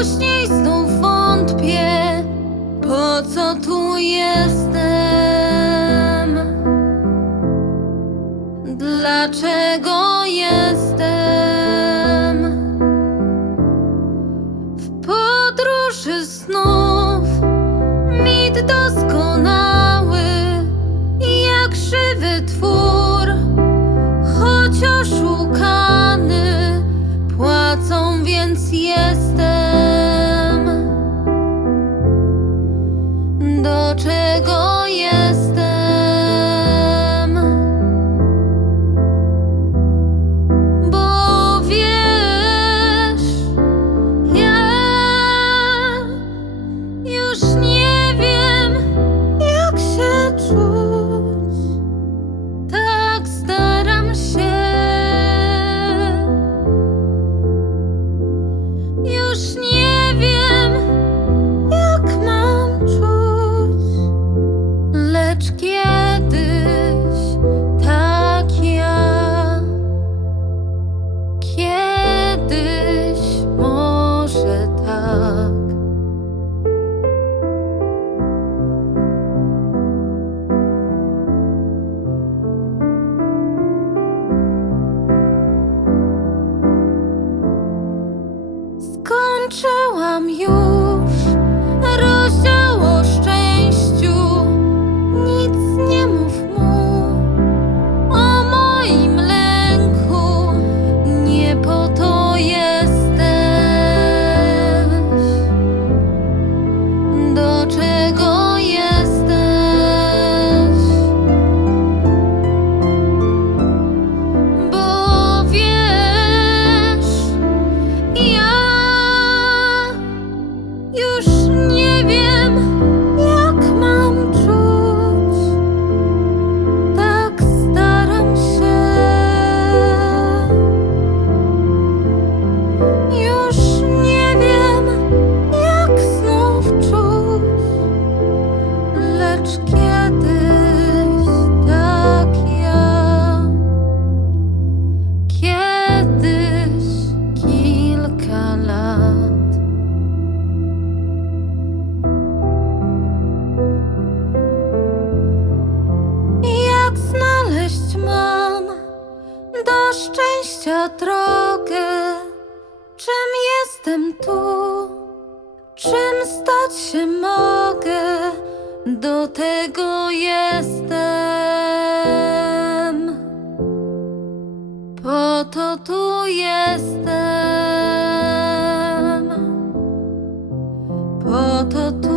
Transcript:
Później znów wątpię, po co tu jestem. Dlaczego jestem w podróży snów? Mit doskonały, jak żywy twór, choć oszukany, płacą więc jestem. from you. Szczęścia drogę? Czym jestem tu? Czym stać się mogę? do tego jestem. Po to tu jestem. Po to tu